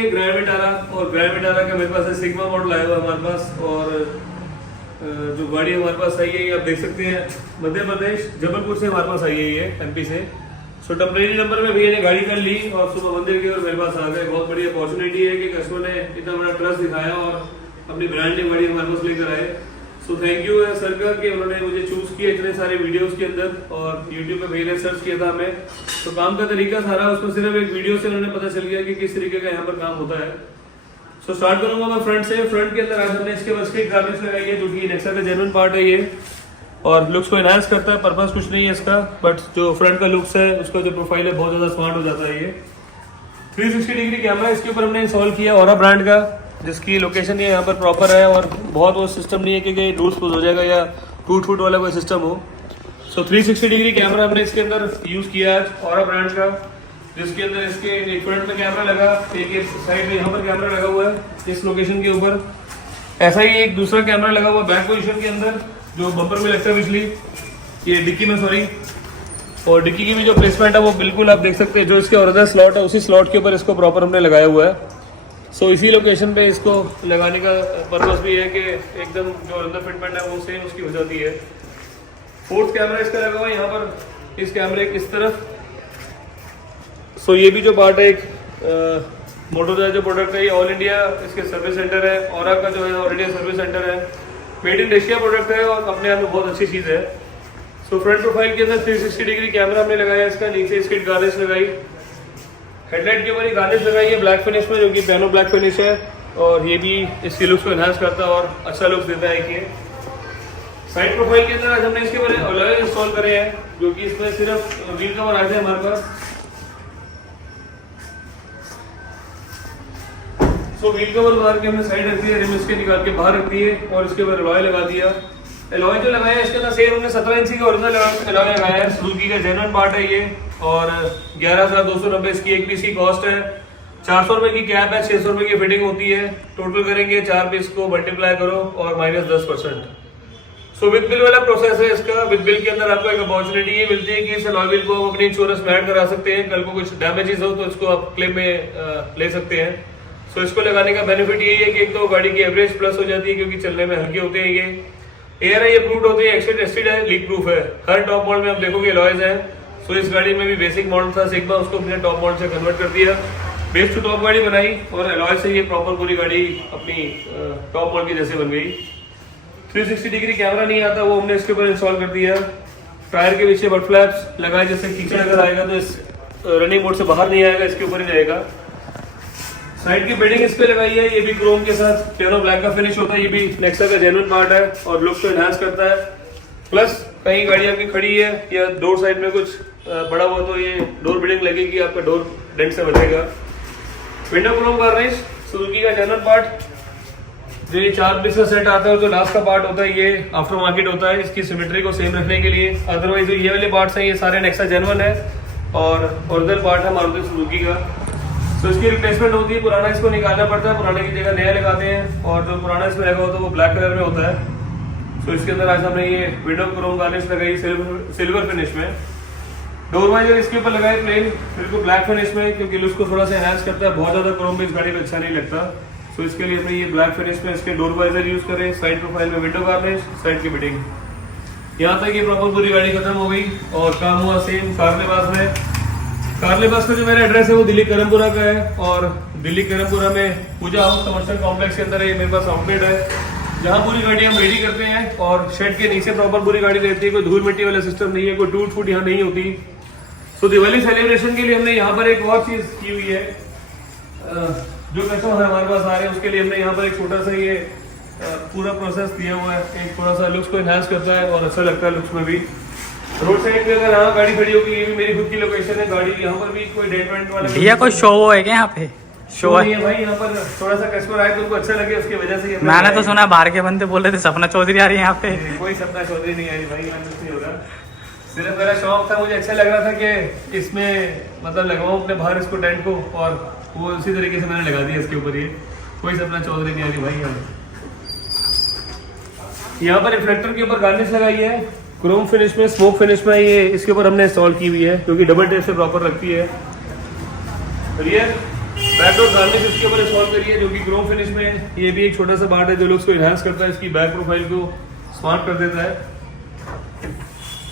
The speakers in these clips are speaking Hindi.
ये ग्रैंड विटारा, और ग्रैंड विटारा का मेरे पास है सिग्मा मॉडल आया हुआ हमारे पास। और जो गाड़ी हमारे पास आई है ये आप देख सकते हैं मध्य प्रदेश जबलपुर से हमारे पास आई है ये एमपी से। सो टेम्परेरी नंबर में भैया ने गाड़ी कर ली और सुबह मंदिर की और मेरे पास आ गए। बहुत बड़ी अपॉर्चुनिटी है कि कस्टमर ने इतना बड़ा ट्रस्ट दिखाया और अपनी ब्रांड न्यू गाड़ी हमारे पास लेकर आए। सो थैंक यू है सर का कि उन्होंने मुझे चूज किया इतने सारे वीडियोस के अंदर, और यूट्यूब पे भैया ने सर्च किया था हमें, तो काम का तरीका सारा उसमें सिर्फ एक वीडियो से उन्होंने पता चल गया कि किस तरीके का यहाँ पर काम होता है। सो स्टार्ट करूंगा मैं फ्रंट से। फ्रंट के अंदर आज हमने इसके बस की गार्निश लगाई है जो कि नेक्सा का जेन्युइन पार्ट है ये, और लुक्स को एनहांस करता है। पर्पस कुछ नहीं है इसका, बट जो फ्रंट का लुक्स है उसका जो प्रोफाइल है बहुत ज्यादा स्मार्ट हो जाता है ये। 360 डिग्री कैमरा इसके ऊपर हमने इंस्टॉल किया ऑरा ब्रांड का, जिसकी लोकेशन ये यहाँ पर प्रॉपर है, और बहुत वो सिस्टम नहीं है कि कहीं लूज हो जाएगा या टूट फूट वाला कोई सिस्टम हो। सो 360 डिग्री कैमरा हमने इसके अंदर यूज किया है ऑरा ब्रांड का, जिसके अंदर इसके एक फ्रंट में कैमरा लगा, एक साइड में यहाँ पर कैमरा लगा हुआ है इस लोकेशन के ऊपर। ऐसा ही एक दूसरा कैमरा लगा हुआ बैक पोजीशन के अंदर जो बम्पर में लगता है बिजली, ये डिक्की में सॉरी, और डिक्की की भी जो प्लेसमेंट है वो बिल्कुल आप देख सकते हैं, जो इसके ओरिजिनल स्लॉट है उसी स्लॉट के ऊपर इसको प्रॉपर हमने लगाया हुआ है। सो इसी लोकेशन पे इसको लगाने का पर्पस भी है कि एकदम जो ओरिजिनल फिटमेंट है वो सेम उसकी हो जाती है। फोर्थ कैमरा इसका लगा हुआ है यहाँ पर इस कैमरे की इस तरफ। सो ये भी जो पार्ट है एक मोटोजा जो प्रोडक्ट है ये ऑल इंडिया इसके सर्विस सेंटर है, ऑरा का जो है ऑल इंडिया सर्विस सेंटर है, मेड इन एशिया प्रोडक्ट है और अपने आप में बहुत अच्छी चीज़ है। सो फ्रंट प्रोफाइल के अंदर 360 डिग्री कैमरा हमने लगाया इसका, नीचे इसकी गार्निश लगाई, हेडलाइट के ऊपर ये गार्निश लगाई है ब्लैक फिनिश में जो कि पियानो ब्लैक फिनिश है, और ये भी इसके लुक्स को एनहांस करता है और अच्छा लुक्स देता है कि साइड प्रोफाइल के अंदर आज हमने इसके ऊपर अलॉय इंस्टॉल करे हैं जो कि इसमें सिर्फ व्हील कवर आए थे हमारे पास। सो व्हील कवर मार के हमने साइड रख दिया, रिम इसके निकाल के बाहर रख दिए और इसके ऊपर अलॉय लगा दिया। अलॉय जो लगाया है इसके अंदर सेम हमने 17 इंची का ओरिजिनल अलॉय लगाया है, सुजुकी का जेन्युइन पार्ट है ये, और 11,290 इसकी एक पीस की कॉस्ट है। 400 रुपए की कैप है, 600 रुपए की फिटिंग होती है। टोटल करेंगे 4 पीस को मल्टीप्लाई करो और -10%। सो विद बिल वाला प्रोसेस है इसका। विद बिल के अंदर आपको एक अपॉर्चुनिटी ये मिलती है कि इस अलॉय व्हील को आप अपनी इंश्योरेंस में ऐड करा सकते हैं, कल को कुछ डैमेजेस हो तो इसको आप क्लेम में ले सकते हैं। सो इसको लगाने का बेनिफिट यही है कि एक तो गाड़ी की एवरेज प्लस हो जाती है क्योंकि चलने में हल्के होते हैं, ये ARI अप्रूव्ड होते हैं, एक्सीडेंट टेस्टेड है, लीक प्रूफ है। हर टॉप मॉडल में आप देखोगे अलॉयज है। सो इस गाड़ी में भी बेसिक मॉडल था सिग्मा, उसको अपने टॉप मॉडल से कन्वर्ट कर दिया, बेस टू टॉप गाड़ी बनाई और अलॉय से ये प्रॉपर पूरी गाड़ी अपनी टॉप मॉडल की जैसे बन गई। 360 डिग्री कैमरा नहीं आता वो हमने इसके ऊपर इंस्टॉल कर दिया। टायर के पीछे बट फ्लैप्स लगाए, जैसे खींचा अगर आएगा तो इस रनिंग मोड से बाहर नहीं आएगा, इसके ऊपर ही रहेगा। साइड की बेडिंग इस पे लगाई है, ये भी क्रोम के साथ पियानो ब्लैक का फिनिश होता है, ये भी नेक्सा का जेन्युइन पार्ट है और लुक को एनहांस करता है। प्लस कहीं गाड़ी आपकी खड़ी है या डोर साइड में कुछ बड़ा हुआ तो ये डोर बिल्डिंग लगेगी, आपका डोर डेंट से बचेगा। विंडो क्रोम गार्निश सुजुकी का जेन्युइन पार्ट, जो ये 4 पीस का सेट आता है और जो लास्ट का पार्ट होता है ये आफ्टर मार्केट होता है इसकी सिमेट्री को सेम रखने के लिए। अदरवाइज जो ये वाले पार्ट्स हैं ये सारे नेक्सा जेन्युइन है और ओरिजिनल पार्ट है मारुति सुजुकी का। तो इसकी रिप्लेसमेंट होती है, पुराना इसको निकालना पड़ता है, पुराने की जगह नया लगाते हैं, और जो पुराना इसमें लगा होता है वो ब्लैक कलर में होता है। तो इसके अंदर आज हमने ये विंडो क्रोम गार्निश लगाई सिल्वर फिनिश में। डोर वाइजर इसके ऊपर लगाए प्लेन बिल्कुल ब्लैक फिनिश में, क्योंकि लुक को थोड़ा सा एनहांस करता है, बहुत ज्यादा क्रोम भी इस गाड़ी में अच्छा नहीं लगता। तो इसके लिए हमने ये ब्लैक फिनिश में इसके डोर वाइजर यूज करें, साइड प्रोफाइल में विंडो गार्निश, साइड की बिडिंग। यहाँ तक ये प्रॉपर पूरी गाड़ी खत्म हो गई और काम हुआ सेम कारलेबास में। कारलेबास का जो मेरा एड्रेस है वो दिल्ली करमपुरा का है, और दिल्ली करमपुरा में पूजा हाउस कमर्शियल कॉम्प्लेक्स के अंदर ये मेरे पास आउटलेट है, जहाँ पूरी गाड़ी हम रेडी करते हैं और शेड के नीचे प्रॉपर पूरी गाड़ी रहती है, कोई धूल मिट्टी वाला सिस्टम नहीं है, कोई टूट फूट यहाँ नहीं होती। तो दिवाली सेलिब्रेशन के लिए हमने यहाँ पर एक और चीज की हुई है, जो कस्टमर हमारे पास आ रहे हैं उसके लिए हमने यहाँ पर एक छोटा सा ये पूरा प्रोसेस दिया हुआ है, एक थोड़ा सा लुक्स को एनहांस करता है और अच्छा लगता है लुक्स में भी। रोड साइड पे अगर यहाँ गाड़ी खड़ी होगी, ये भी मेरी खुद की लोकेशन है, गाड़ी यहाँ पर भी कोई डेंट वेंट वाला भैया कोई शो है क्या यहाँ पे? शो नहीं है भाई, यहाँ पर थोड़ा सा कस्टमर आए तो उनको अच्छा लगे उसकी वजह से। मैंने तो सुना बाहर के बंदे बोल रहे थे सपना चौधरी आ रही है यहाँ पे। कोई सपना चौधरी नहीं आई भाई, कुछ नहीं होगा। सिर्फ मेरा शौक था, मुझे अच्छा लग रहा था कि इसमें मतलब लगवाऊं अपने बाहर इसको टेंट को, और वो उसी तरीके से मैंने लगा दिया इसके ऊपर। ये कोई सपना चौधरी नहीं आ रही भाई। यहाँ पर रिफ्लेक्टर के ऊपर गार्निश लगाई है क्रोम फिनिश में, स्मोक फिनिश में, ये इसके ऊपर हमने इंस्टॉल की हुई है क्योंकि डबल टेप से प्रॉपर लगती है। रियर बैकडोर गार्निश इसके ऊपर इंस्टॉल करी है जो कि क्रोम फिनिश में है। ये भी एक छोटा सा पार्ट है जो लुक्स को इनहांस करता है, इसकी बैक प्रोफाइल को स्मार्ट कर देता है।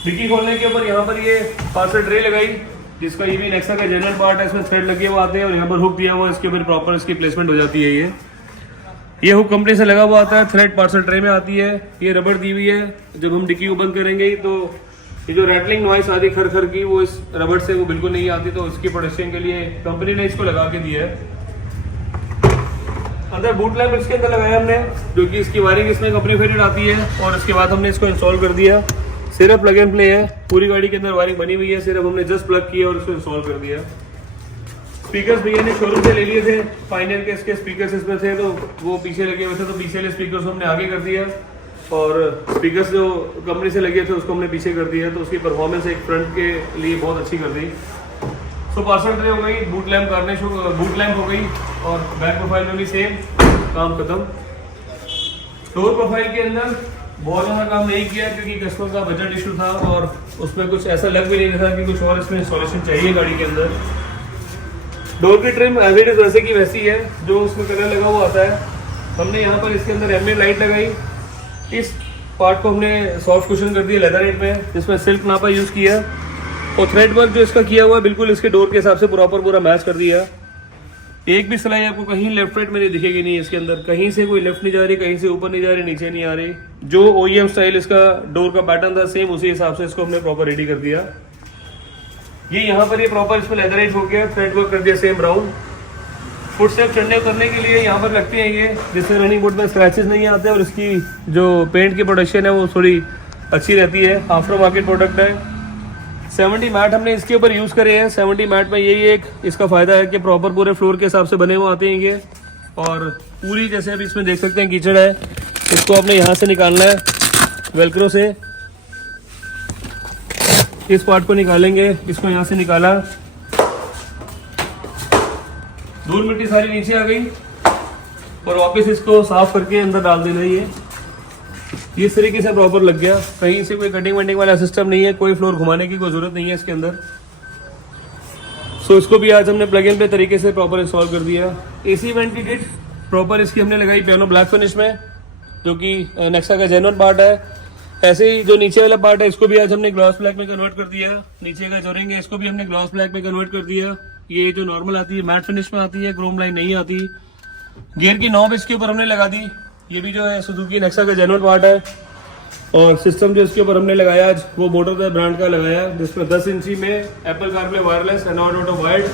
डिक्की खोलने के ऊपर यहाँ पर ये पार्सल ट्रे लगाई, जिसका ये भी नेक्सा का जनरल पार्ट है, इसमें थ्रेड लगे हुए आते हैं और यहाँ पर हुक दिया हुआ है, इसके ऊपर प्रॉपर इसकी प्लेसमेंट हो जाती है। ये हुक कंपनी से लगा हुआ आता है, थ्रेड पार्सल ट्रे में आती है। ये रबड़ दी हुई है, जब हम डिक्की को बंद करेंगे तो ये जो रैटलिंग नॉइस आती है खर खर की, वो इस रबड़ से वो बिल्कुल नहीं आती, तो इसकी प्रोटेक्शन के लिए कंपनी ने इसको लगा के दिया है। अंदर बूट लैम्प इसके अंदर लगाया हमने, जो कि इसकी वायरिंग इसमें कंपनी फिटेड आती है, और इसके बाद हमने इसको इंस्टॉल कर दिया। सिर्फ प्लग एंड प्ले है, पूरी गाड़ी के अंदर वायरिंग बनी हुई है, सिर्फ हमने जस्ट प्लग किया और इसको इंस्टॉल कर दिया। स्पीकर्स भैया ने शोरूम से ले लिए थे, फाइनल के इसके स्पीकर्स इसमें थे, तो वो पीछे लगे हुए थे, तो पीछे वाले स्पीकर्स हमने आगे कर दिया और स्पीकर्स जो कंपनी से लगे थे उसको हमने पीछे कर दिया, तो उसकी परफॉर्मेंस एक फ्रंट के लिए बहुत अच्छी कर दी। सो पार्सल ट्रे हो गई, boot lamp garnish boot lamp हो गई, और बैक प्रोफाइल में भी सेम काम खत्म। डोर प्रोफाइल के अंदर बहुत ज़्यादा काम नहीं किया क्योंकि कस्टमर का बजट इशू था और उसमें कुछ ऐसा लग भी नहीं रहा कि कुछ और इसमें इंस्टॉलेशन चाहिए गाड़ी के अंदर। डोर की ट्रिम एज इट इज वैसे की वैसी है, जो उसमें कलर लगा हुआ आता है। हमने यहाँ पर इसके अंदर एम्बिएंट लाइट लगाई, इस पार्ट को हमने सॉफ्ट कुशन कर दिया लेदरनेट में, जिसमें सिल्क नापा यूज़ किया, और थ्रेड वर्क जो इसका किया हुआ है बिल्कुल इसके डोर के हिसाब से प्रॉपर पूरा मैच कर दिया। एक भी सिलाई आपको कहीं लेफ्ट राइट में नहीं दिखेगी, नहीं इसके अंदर कहीं से कोई लेफ्ट नहीं जा रही, कहीं से ऊपर नहीं जा रही, नीचे नहीं आ रही। जो OEM स्टाइल इसका डोर का पैटर्न था सेम उसी हिसाब से इसको हमने प्रॉपर रेडी कर दिया। ये यहाँ पर ये प्रॉपर इसमें लेदरनेट हो गया, थ्रेड वर्क कर दिया सेम ब्राउन। फुट स्टेप चढ़ने उतरने के लिए यहाँ पर लगते हैं ये, जिससे रनिंग बोर्ड में स्क्रैचेस नहीं आते और इसकी जो पेंट की प्रोडक्शन है वो थोड़ी अच्छी रहती है, आफ्टर मार्केट प्रोडक्ट है। 70 मैट हमने इसके ऊपर यूज़ करे हैं। 70 मैट में यही एक इसका फ़ायदा है कि प्रॉपर पूरे फ्लोर के हिसाब से बने हुए आते हैं ये, और पूरी जैसे अभी इसमें देख सकते हैं कीचड़ है, इसको आपने यहाँ से निकालना है वेलक्रो से। इस पार्ट को निकालेंगे, इसको यहाँ से निकाला, धूल मिट्टी सारी नीचे आ गई, और वापस इसको साफ करके अंदर डाल देना। ये इस तरीके से प्रॉपर लग गया, कहीं से कोई कटिंग वटिंग वाला सिस्टम नहीं है, कोई फ्लोर घुमाने की कोई जरूरत नहीं है इसके अंदर। सो इसको भी आज हमने प्लग इन पे तरीके से प्रॉपर इंस्टॉल कर दिया। AC वेंट की किट प्रॉपर इसकी हमने लगाई पियानो ब्लैक फिनिश में, जो कि नेक्सा का जेन्युइन पार्ट है। ऐसे ही जो नीचे वाला पार्ट है इसको भी आज हमने ग्लॉस ब्लैक में कन्वर्ट कर दिया। नीचे का जो रिंग है इसको भी हमने ग्लॉस ब्लैक में कन्वर्ट कर दिया। ये जो नॉर्मल आती है मैट फिनिश में आती है, क्रोम लाइन नहीं आती। गियर की नॉब इसके ऊपर हमने लगा दी, ये भी जो है सुजुकी नेक्सा का जेन्युइन पार्ट है। और सिस्टम जो इसके ऊपर हमने लगाया आज वो मोटर ब्रांड का लगाया, जिसमें 10 इंची में Apple CarPlay wireless, Android auto wide,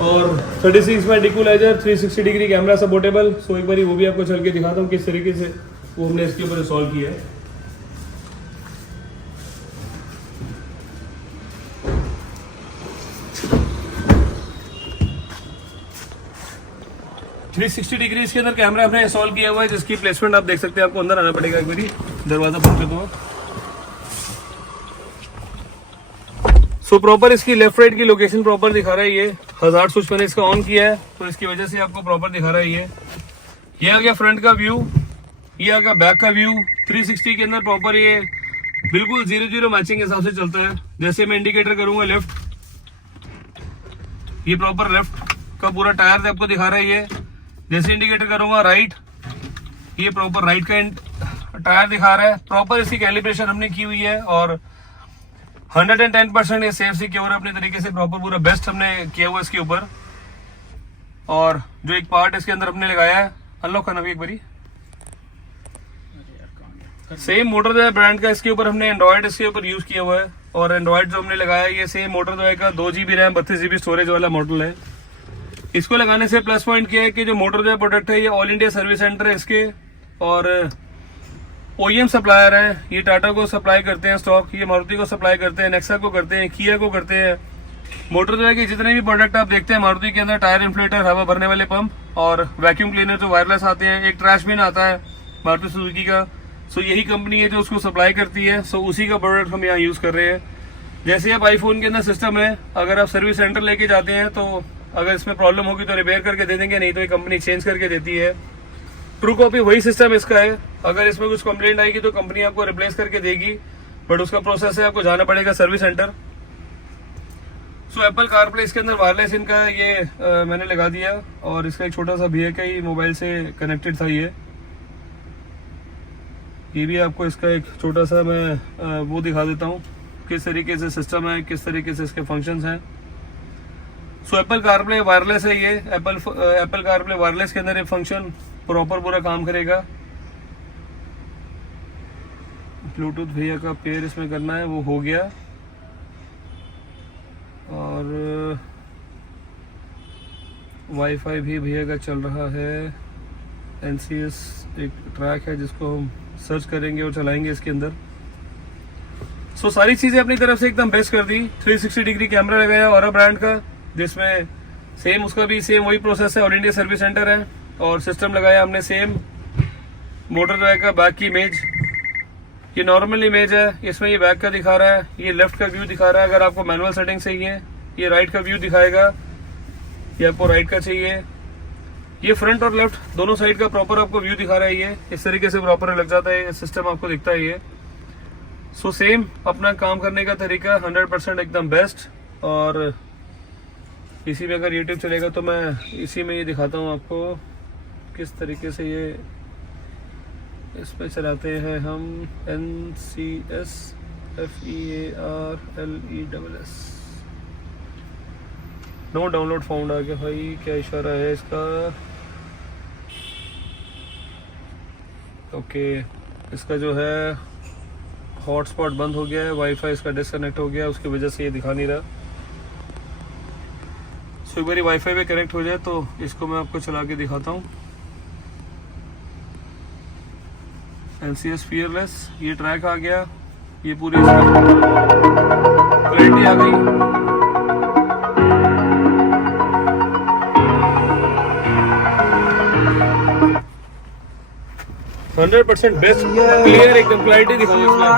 और 36 में इक्वलाइजर, 360 डिग्री कैमरा सपोर्टेबल। सो एक बार वो भी आपको चल के दिखाता हूँ किस तरीके से वो हमने इसके ऊपर इंस्टॉल किया है। थ्री 360 डिग्री इसके अंदर कैमरा हमने इंस्टॉल किया हुआ है, जिसकी प्लेसमेंट आप देख सकते हैं। आपको अंदर आना पड़ेगा, एक बारी दरवाजा बंद कर दो। सो प्रॉपर इसकी लेफ्ट राइट की लोकेशन प्रॉपर दिखा रहा है। ये हजार्ड स्विच मैंने इसका ऑन किया है, तो इसकी वजह से आपको प्रॉपर दिखा रहा है। ये आ गया फ्रंट का व्यू, ये आ गया बैक का व्यू। 360 के अंदर प्रॉपर ये बिल्कुल 0-0 मैचिंग के हिसाब से चलता है। जैसे मैं इंडिकेटर करूंगा लेफ्ट, ये प्रॉपर लेफ्ट का पूरा टायर आपको दिखा रहा है। ये जैसे इंडिकेटर करूंगा राइट, ये प्रॉपर राइट का टायर दिखा रहा है। प्रॉपर इसकी कैलिब्रेशन हमने की हुई है और 110% ये सेफ सिक्योर है अपने तरीके से। प्रॉपर पूरा बेस्ट हमने किया हुआ इसके ऊपर। और जो एक पार्ट इसके अंदर हमने लगाया है, अनलॉक करना भी एक बारी, सेम मोटर जो है ब्रांड का इसके ऊपर हमने एंड्रॉइड इसके ऊपर यूज किया हुआ है। और एंड्रॉइड जो हमने लगाया है ये सेम मोटर जो है 2 GB रैम 32 GB स्टोरेज वाला मॉडल है। इसको लगाने से प्लस पॉइंट क्या है कि जो मोटर जो है प्रोडक्ट है ये ऑल इंडिया सर्विस सेंटर है इसके, और OEM सप्लायर है। ये टाटा को सप्लाई करते हैं स्टॉक, ये मारुति को सप्लाई करते हैं, नेक्सा को करते हैं, किया को करते हैं। मोटर जो है कि जितने भी प्रोडक्ट आप देखते हैं मारुति के अंदर, टायर इन्फ्लेटर, हवा भरने वाले पंप और वैक्यूम क्लीनर जो वायरलेस आते हैं, एक ट्रैश बिन आता है मारुति सुजुकी का। सो यही कंपनी है जो उसको सप्लाई करती है। सो उसी का प्रोडक्ट हम यहाँ यूज कर रहे हैं। जैसे आप आईफोन के अंदर सिस्टम है, अगर आप सर्विस सेंटर लेके जाते हैं तो अगर इसमें प्रॉब्लम होगी तो रिपेयर करके दे देंगे, नहीं तो ये कंपनी चेंज करके देती है। ट्रू कॉपी वही सिस्टम इसका है। अगर इसमें कुछ कंप्लेंट आएगी तो कंपनी आपको रिप्लेस करके देगी, बट उसका प्रोसेस है, आपको जाना पड़ेगा service centre. So Apple CarPlay इसके अंदर वायरलेस इनका ये मैंने लगा दिया, और इसका एक छोटा सा भी है कि मोबाइल से कनेक्टेड था ये भी आपको इसका एक छोटा सा मैं वो दिखा देता हूँ किस तरीके से सिस्टम है, किस तरीके से इसके फंक्शंस हैं। सो एप्पल कारप्ले वायरलेस है ये, एप्पल कारप्ले वायरलेस के अंदर ये फंक्शन प्रॉपर पूरा काम करेगा। ब्लूटूथ भैया का पेयर इसमें करना है, वो हो गया। और वाईफाई भी भैया का चल रहा है। NCS एक ट्रैक है जिसको हम सर्च करेंगे और चलाएंगे इसके अंदर। सो सारी चीज़ें अपनी तरफ से एकदम बेस्ट कर दी। 360 डिग्री कैमरा लगाया ऑरा ब्रांड का, जिसमें सेम उसका भी सेम वही प्रोसेस है, ऑल इंडिया सर्विस सेंटर है। और सिस्टम लगाया हमने सेम मोटर ड्राइव का। बैक की इमेज ये नॉर्मल इमेज है, इसमें ये बैक का दिखा रहा है, ये लेफ्ट का व्यू दिखा रहा है। अगर आपको मैनुअल सेटिंग चाहिए ये राइट का व्यू दिखाएगा, ये आपको राइट का चाहिए। ये फ्रंट और लेफ्ट दोनों साइड का प्रॉपर आपको व्यू दिखा रहा है। ये इस तरीके से प्रॉपर लग जाता है, सिस्टम आपको दिखता है ये। सो सेम अपना काम करने का तरीका 100% एकदम बेस्ट। और इसी में अगर यूट्यूब चलेगा तो मैं इसी में ये दिखाता हूँ आपको किस तरीके से ये इसमें चलाते हैं हम। NCS FEARLESS no download found आ गया भाई, क्या इशारा है इसका। ओके इसका जो है हॉटस्पॉट बंद हो गया है, वाईफाई इसका डिस्कनेक्ट हो गया, उसकी वजह से ये दिखा नहीं रहा। सो एक बारी वाईफाई पे कनेक्ट हो जाए तो इसको मैं आपको चला के दिखाता हूँ। NCS FEARLESS ये ट्रैक आ गया, ये पूरी क्लैरिटी आ गई। 100% बेस्ट क्लियर एकदम क्लैरिटी दिखाऊँ इसमें।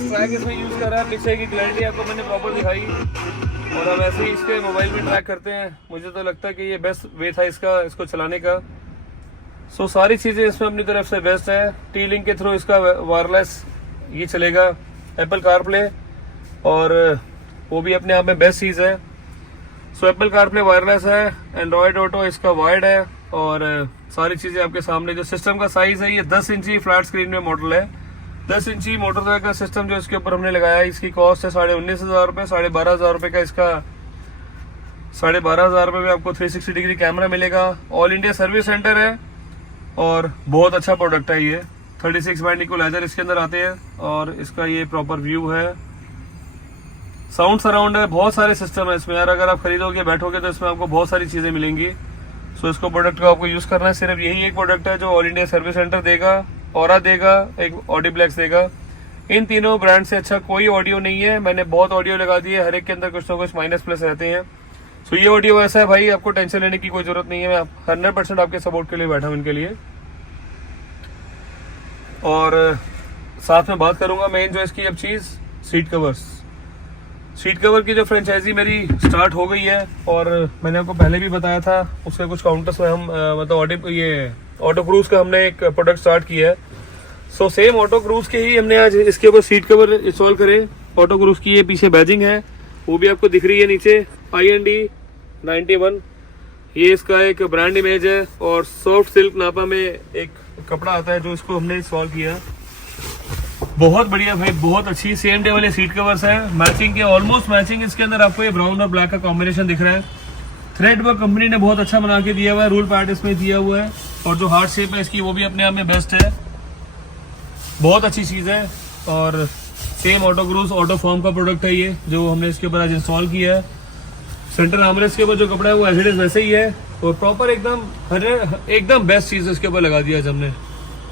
ट्रैक इसमें यूज कर रहा है, पीछे की क्लैरिटी आपको मैंने प्रॉपर दिखाई। और हम ऐसे ही इसके मोबाइल में ट्रैक करते हैं। मुझे तो लगता है कि ये बेस्ट वे था इसको चलाने का। सो सारी चीज़ें इसमें अपनी तरफ से बेस्ट है। T-Link के थ्रू इसका वायरलेस ये चलेगा एप्पल कारप्ले, और वो भी अपने आप में बेस्ट चीज़ है। सो एप्पल कारप्ले वायरलेस है, एंड्रॉयड ऑटो इसका वायर्ड है, और सारी चीज़ें आपके सामने। जो सिस्टम का साइज़ है ये 10 इंची फ्लैट स्क्रीन में मॉडल है। 10 इंची मोटर का सिस्टम जो इसके ऊपर हमने लगाया है, इसकी कॉस्ट है 19,500 रुपये। 12,500 रुपये का इसका 12,500 रुपये में आपको 360 डिग्री कैमरा मिलेगा। ऑल इंडिया सर्विस सेंटर है और बहुत अच्छा प्रोडक्ट है ये। 36 बैंड इक्वलाइजर इसके अंदर आते हैं, और इसका ये प्रॉपर व्यू है। साउंड सराउंड है, बहुत सारे सिस्टम है इसमें यार। अगर आप खरीदोगे बैठोगे तो इसमें आपको बहुत सारी चीज़ें मिलेंगी। सो इसको प्रोडक्ट को आपको यूज़ करना है। सिर्फ यही एक प्रोडक्ट है जो ऑल इंडिया सर्विस सेंटर देगा, ऑरा देगा, एक ऑडिप्लेक्स देगा। इन तीनों ब्रांड से अच्छा कोई ऑडियो नहीं है। मैंने बहुत ऑडियो लगा दी है, हर एक के अंदर कुछ ना कुछ माइनस प्लस रहते हैं। सो ये ऑडियो ऐसा है भाई, आपको टेंशन लेने की कोई जरूरत नहीं है। मैं 100% आपके सपोर्ट के लिए बैठा हूँ इनके लिए। और साथ में बात करूंगा मेन जो इसकी अब चीज़, सीट कवर्स। सीट कवर की जो फ्रेंचाइजी मेरी स्टार्ट हो गई है, और मैंने आपको पहले भी बताया था, उसके कुछ काउंटर्स में हम मतलब ऑटो क्रूज का हमने एक प्रोडक्ट स्टार्ट किया है। सो सेम ऑटो क्रूज के ही हमने आज इसके ऊपर सीट कवर इंस्टॉल करे। ऑटो क्रूज की ये पीछे बैजिंग है, वो भी आपको दिख रही है नीचे, IND 91। ये इसका एक ब्रांड इमेज है, और सॉफ्ट सिल्क नापा में एक कपड़ा आता है जो इसको हमने इंस्टॉल किया। बहुत बढ़िया भाई, बहुत अच्छी सेम डे वाले सीट कवर्स हैं, मैचिंग के, ऑलमोस्ट मैचिंग। इसके अंदर आपको ये ब्राउन और ब्लैक का कॉम्बिनेशन दिख रहा है। थ्रेड वर्क कंपनी ने बहुत अच्छा बना के दिया हुआ है, रूल पैड इसमें दिया हुआ है, और जो हार्ट शेप है इसकी वो भी अपने आप में बेस्ट है। बहुत अच्छी चीज़ है। और same auto cruise auto form का प्रोडक्ट है ये, जो हमने इसके ऊपर आज इंस्टॉल किया है। सेंटर आर्मरेस्ट के ऊपर जो कपड़ा है वो एज इट इज वैसे ही है, और प्रॉपर एकदम बेस्ट चीज़ इसके ऊपर लगा दिया हमने।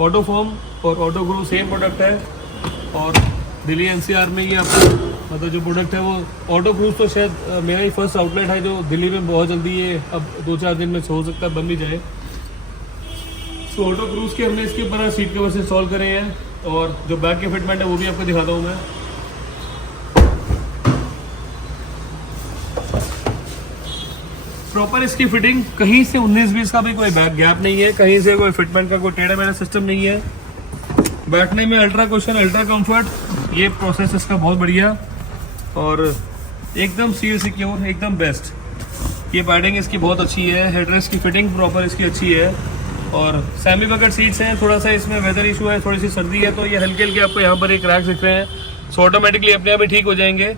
ऑटो फॉर्म और ऑटो ग्रू सेम प्रोडक्ट है, और दिल्ली एनसीआर में ये आपको मतलब जो प्रोडक्ट है वो ऑटो क्रूज तो शायद मेरा ही फर्स्ट आउटलेट है जो दिल्ली में बहुत जल्दी ये अब 2-4 दिन में हो सकता है बन भी जाए। तो ऑटो क्रूज के हमने इसके ऊपर सीट कवर से इंस्टॉल करे हैं, और जो बैक के फिटमेंट है वो भी आपको दिखाता हूँ मैं। प्रॉपर इसकी फिटिंग कहीं से 19-20 का भी कोई बैक गैप नहीं है, कहीं से कोई फिटमेंट का कोई टेढ़ा मेढ़ा सिस्टम नहीं है। बैठने में अल्ट्रा कुशन, अल्ट्रा कंफर्ट, ये प्रोसेस इसका बहुत बढ़िया, और एकदम सील सिक्योर, एकदम बेस्ट। ये पैडिंग इसकी बहुत अच्छी है, हेडरेस्ट की फिटिंग प्रॉपर इसकी अच्छी है, और सेमी बकेट सीट्स हैं। थोड़ा सा इसमें वेदर इशू है, थोड़ी सी सर्दी है, तो ये हल्के हल्के आपको यहाँ पर एक क्रैक्स दिख रहे हैं, सो ऑटोमेटिकली अपने आप ही ठीक हो जाएंगे।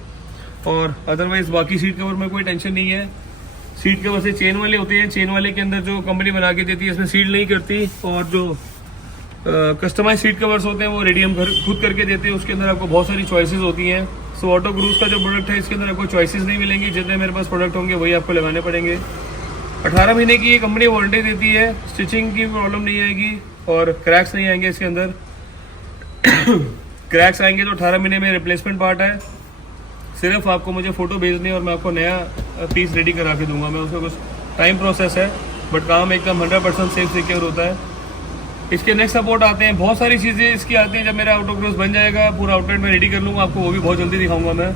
और अदरवाइज बाकी सीट कवर में कोई टेंशन नहीं है। सीट कवर से चेन वाले होते हैं, चेन वाले के अंदर जो कंपनी बना के देती है इसमें सील नहीं करती, और जो कस्टमाइज सीट कवर्स होते हैं वो रेडियम खुद करके देते हैं, उसके अंदर आपको बहुत सारी चॉइसेस होती हैं। सो ऑटो क्रूज का जो प्रोडक्ट है इसके अंदर आपको चॉइसेस नहीं मिलेंगी, जितने मेरे पास प्रोडक्ट होंगे वही आपको लगाने पड़ेंगे। 18 महीने की ये कंपनी वारंटी देती है, स्टिचिंग की प्रॉब्लम नहीं आएगी और क्रैक्स नहीं आएंगे इसके अंदर। क्रैक्स आएंगे तो 18 महीने में रिप्लेसमेंट पार्ट है, सिर्फ आपको मुझे फ़ोटो भेजनी है और मैं आपको नया पीस रेडी करा के दूंगा। मैं उसका कुछ टाइम प्रोसेस है, बट काम एकदम 100% सेफ सिक्योर होता है। इसके नेक्स्ट सपोर्ट आते हैं, बहुत सारी चीज़ें इसकी आती हैं। जब मेरा ऑटो क्रूज बन जाएगा, पूरा आउटलेट में रेडी कर लूँगा, आपको वो भी बहुत जल्दी दिखाऊंगा मैं।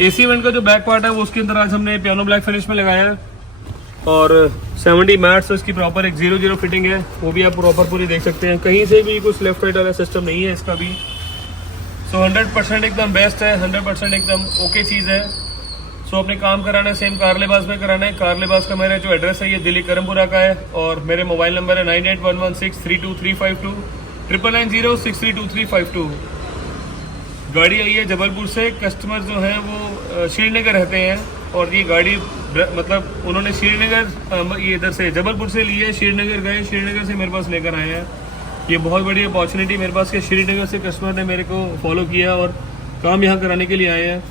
AC वेंट का जो बैक पार्ट है वो उसके अंदर आज हमने पियानो ब्लैक फिनिश में लगाया है, और 70 मैट्स इसकी प्रॉपर एक 0-0 फिटिंग है, वो भी आप प्रॉपर पूरी देख सकते हैं। कहीं से भी कुछ लेफ्ट राइट वाला सिस्टम नहीं है इसका भी। सो 100% एकदम बेस्ट है, 100% एकदम ओके चीज़ है। सो अपने काम कराना है सेम कार लिबास में कराना है। कार लिबास का मेरा जो एड्रेस है ये दिल्ली करमपुरा का है, और मेरे मोबाइल नंबर है 9811632352 9990632352। गाड़ी आई है जबलपुर से, कस्टमर जो हैं वो श्रीनगर रहते हैं, और ये गाड़ी मतलब उन्होंने श्रीनगर ये इधर से जबलपुर से ली है, श्रीनगर गए, श्रीनगर से मेरे पास लेकर आए हैं। ये बहुत बड़ी अपॉर्चुनिटी मेरे पास के श्रीनगर से कस्टमर ने मेरे को फॉलो किया और काम यहाँ कराने के लिए आए हैं।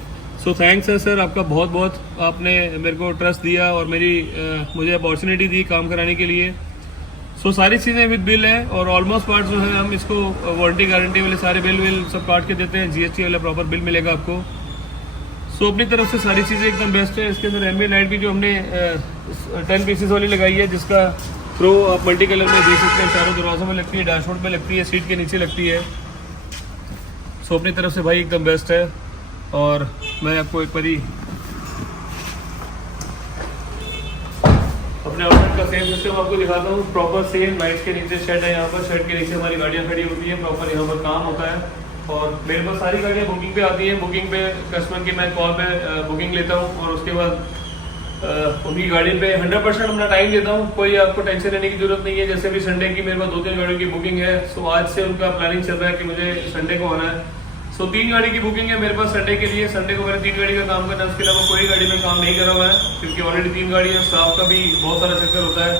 सो थैंक्स है सर आपका बहुत बहुत, आपने मेरे को ट्रस्ट दिया और मुझे अपॉर्चुनिटी दी काम कराने के लिए। सो सारी चीज़ें विद बिल है, और ऑलमोस्ट पार्ट जो है हम इसको वारंटी गारंटी वाले सारे बिल सब काट के देते हैं, GST वाला प्रॉपर बिल मिलेगा आपको। सो अपनी तरफ से सारी चीज़ें एकदम बेस्ट है। इसके अंदर एम्बिएंट लाइट भी जो हमने 10 पीसेस वाली लगाई है, जिसका थ्रो आप मल्टी कलर में देख सकते हैं, चारों दरवाजों में लगती है, डैशबोर्ड में लगती है, सीट के नीचे लगती है। सो अपनी तरफ से भाई एकदम बेस्ट है। और मैं आपको एक बारी अपने आउटलेट का सेम सिस्टम आपको दिखाता हूँ। प्रॉपर सेम लाइट्स के नीचे शेड है, यहाँ पर शेड के नीचे हमारी गाड़ियाँ खड़ी होती हैं, प्रॉपर यहाँ पर काम होता है। और मेरे पास सारी गाड़ियाँ बुकिंग पे आती हैं, बुकिंग पे कस्टमर की मैं कॉल पे बुकिंग लेता हूँ, और उसके बाद उनकी गाड़ी पे 100% अपना टाइम देता हूँ। कोई आपको टेंशन लेने की जरूरत नहीं है। जैसे भी संडे की मेरे पास 2-3 गाड़ियों की बुकिंग है, सो आज से उनका प्लानिंग चल रहा है कि मुझे संडे को आना है। सो 3 गाड़ी की बुकिंग है मेरे पास संडे के लिए। संडे को मैंने 3 गाड़ी का काम करना है, उसके अलावा कोई गाड़ी में काम नहीं करा हुआ है, क्योंकि ऑलरेडी 3 गाड़ी है। स्टाफ का भी बहुत सारा चक्कर होता है,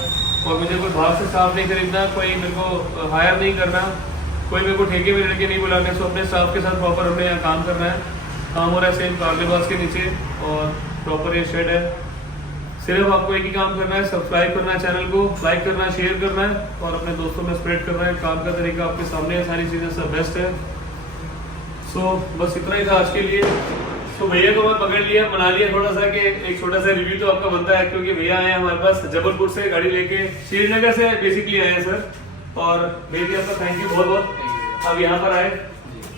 और मुझे कोई बाहर से स्टाफ नहीं खरीदना, कोई मेरे को हायर नहीं करना, कोई मेरे को ठेके में लड़के नहीं बुलाने। सो अपने स्टाफ के साथ प्रॉपर हमने यहाँ काम करना है। काम हो रहा है सेम कार लिबास के नीचे, और प्रॉपर ये शेड है। सिर्फ आपको एक ही काम करना है, सब्सक्राइब करना है चैनल को, लाइक करना है, शेयर करना है, और अपने दोस्तों में स्प्रेड करना है। काम का तरीका आपके सामने है, सारी चीज़ें सब बेस्ट है। सो बस इतना ही था आज के लिए। तो भैया को मैं पकड़ लिया, मना लिया थोड़ा सा कि एक छोटा सा रिव्यू तो आपका बनता है, क्योंकि भैया आए हैं हमारे पास जबलपुर से गाड़ी लेके, श्रीनगर से बेसिकली आए हैं सर। और भैया आपका थैंक यू बहुत बहुत, अब यहाँ पर आए।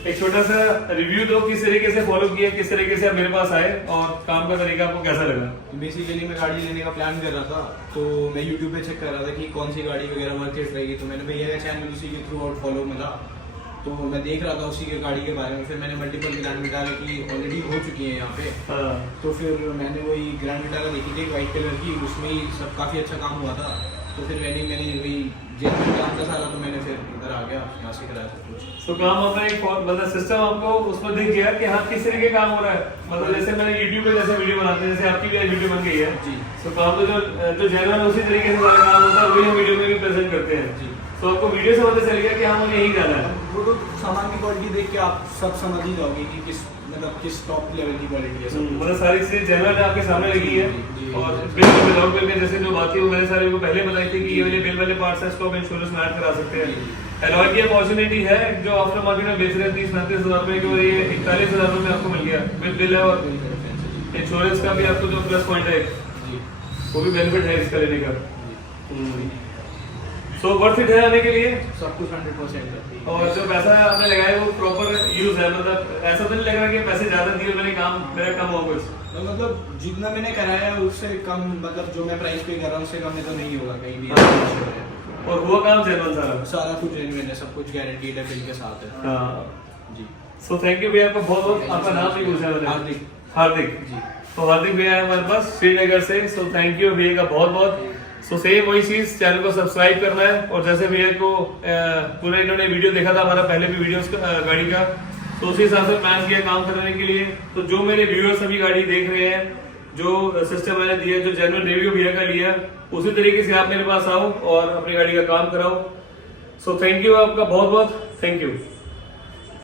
एक छोटा सा रिव्यू दो, किस तरीके से फॉलो किया, किस तरीके से आप मेरे पास आए, और काम का तरीका आपको कैसा लगा? बेसिकली मैं गाड़ी लेने का प्लान कर रहा था, तो मैं यूट्यूब पे चेक कर रहा था कि कौन सी गाड़ी वगैरह वर्थ रहेगी। तो मैंने भैया का चैनल उसी के थ्रू आउट फॉलो मिला, तो मैं देख रहा था उसी के गाड़ी के बारे में। फिर मैंने मल्टीपल ग्रैंड विटारा की ऑलरेडी हो चुकी है यहाँ पे, तो फिर मैंने वही ग्रैंड विटारा देखी थी वाइट कलर की, उसमें ही सब काफ़ी अच्छा काम हुआ था। तो फिर मैंने वही जेनरल काम का सारा, तो मैंने फिर इधर आ गया, यहाँ से कराया सब कुछ। तो काम अपना एक मतलब सिस्टम आपको उसमें दिख गया कि हाँ किस तरीके काम हो रहा है। मतलब जैसे मैंने यूट्यूब पे जैसे वीडियो बनाते हैं, जैसे आपकी भी वीडियो बन गई है जी। तो काम तो जो जनरल उसी तरीके से सारा काम होता है, वही हम वीडियो में भी प्रेजेंट करते हैं जी। तो तो आपको वीडियो से पता चल गया कि हाँ मुझे यही जाना है। वो तो सामान की क्वालिटी देख के आप सब समझ ही जाओगे कि किस टॉप लेवल की क्वालिटी है सब। मतलब सारी चीजें जेन्युइन आपके सामने लगी है। जी। और बिल विदाउट बिल के जैसे जो बात थी वो मैंने सारे को पहले बताई थी कि ये वाले बिल वाले पार्ट्स है इसको आप इंश्योरेंस में ऐड करा सकते हैं। एलॉय की अपॉर्चुनिटी है जो आफ्टर मार्केट में बेच रहे हैं 30-35 हज़ार रुपए की, और ये 41,000 रुपए में आपको मिल गया विद बिल है। और इंश्योरेंस का भी आपको जो प्लस पॉइंट है वो भी बेनिफिट है इसका लेने का। सो वर्थ इट है आने के लिए सब कुछ 100% है। और जो पैसा आपने लगाया वो प्रॉपर यूज है, मतलब ऐसा तो नहीं लग रहा कि पैसे ज्यादा दिए मैंने काम मेरा कम हो कुछ। मतलब जितना मैंने कराया है उससे कम, मतलब जो मैं प्राइस पे कर रहा हूँ उससे कम में तो नहीं होगा कहीं भी। और हुआ काम जेन्युइन सारा सारा कुछ जेन्युइन है, सब कुछ गारंटीड है, बिल के साथ है। हाँ जी। सो थैंक यू भैया, आपका बहुत बहुत। आपका नाम भी पूछा मैंने, हार्दिक। हार्दिक जी। तो हार्दिक भैया है हमारे पास श्रीनगर से। सो थैंक यू भैया का बहुत बहुत। सो सेम वही चीज, चैनल को सब्सक्राइब करना है। और जैसे भैया को पूरा इन्होंने वीडियो देखा था हमारा पहले भी वीडियोस गाड़ी का, तो उसी हिसाब से प्लान किया काम करने के लिए। तो जो मेरे व्यूअर्स अभी गाड़ी देख रहे हैं, जो सिस्टम मैंने दिया, जो जेन्युइन रिव्यू भैया का लिया, उसी तरीके से आप मेरे पास आओ और अपनी गाड़ी का काम कराओ। सो थैंक यू आपका बहुत बहुत, थैंक यू।